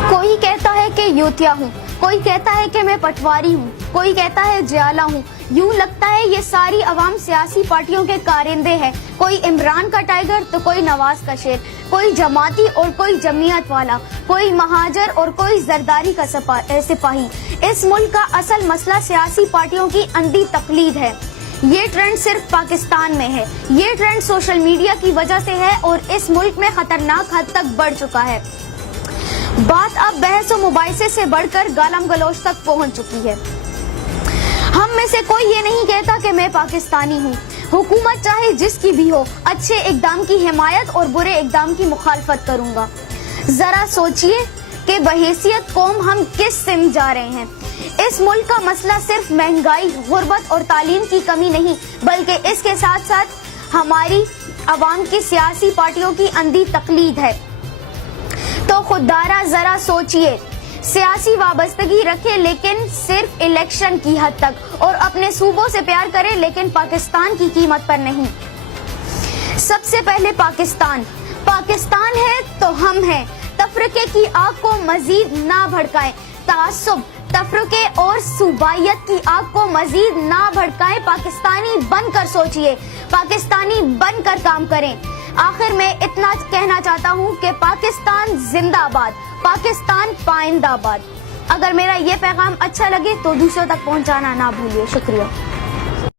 کوئی کہتا ہے کہ یوتیا ہوں، کوئی کہتا ہے کہ میں پٹواری ہوں، کوئی کہتا ہے جیالہ ہوں۔ یوں لگتا ہے یہ ساری عوام سیاسی پارٹیوں کے کارندے ہیں، کوئی عمران کا ٹائیگر تو کوئی نواز کا شیر، کوئی جماعتی اور کوئی جمعیت والا، کوئی مہاجر اور کوئی زرداری کا سپاہی۔ اس ملک کا اصل مسئلہ سیاسی پارٹیوں کی اندھی تقلید ہے۔ یہ ٹرینڈ صرف پاکستان میں ہے، یہ ٹرینڈ سوشل میڈیا کی وجہ سے ہے اور اس ملک میں خطرناک حد تک بڑھ چکا ہے۔ بات اب بحث و مباحثے سے بڑھ کر گالم گلوچ تک پہنچ چکی ہے۔ ہم میں سے کوئی یہ نہیں کہتا کہ میں پاکستانی ہوں۔ حکومت چاہے جس کی بھی ہو، اچھے اقدام کی حمایت اور برے اقدام کی مخالفت کروں گا۔ ذرا سوچئے کہ بحیثیت قوم ہم کس سمت جا رہے ہیں۔ اس ملک کا مسئلہ صرف مہنگائی، غربت اور تعلیم کی کمی نہیں، بلکہ اس کے ساتھ ساتھ ہماری عوام کی سیاسی پارٹیوں کی اندھی تقلید ہے۔ تو خوددارا ذرا سوچئے، سیاسی وابستگی رکھے لیکن صرف الیکشن کی حد تک، اور اپنے صوبوں سے پیار کرے لیکن پاکستان کی قیمت پر نہیں۔ سب سے پہلے پاکستان ہے تو ہم ہیں۔ تفرقے کی آگ کو مزید نہ بھڑکائیں، تعصب، تفرقے اور صوبائیت کی آگ کو مزید نہ بھڑکائیں۔ پاکستانی بن کر سوچئے، پاکستانی بن کر کام کریں۔ آخر میں اتنا کہنا چاہتا ہوں کہ پاکستان زندہ باد، پاکستان پائندہ باد۔ اگر میرا یہ پیغام اچھا لگے تو دوسروں تک پہنچانا نہ بھولیے۔ شکریہ۔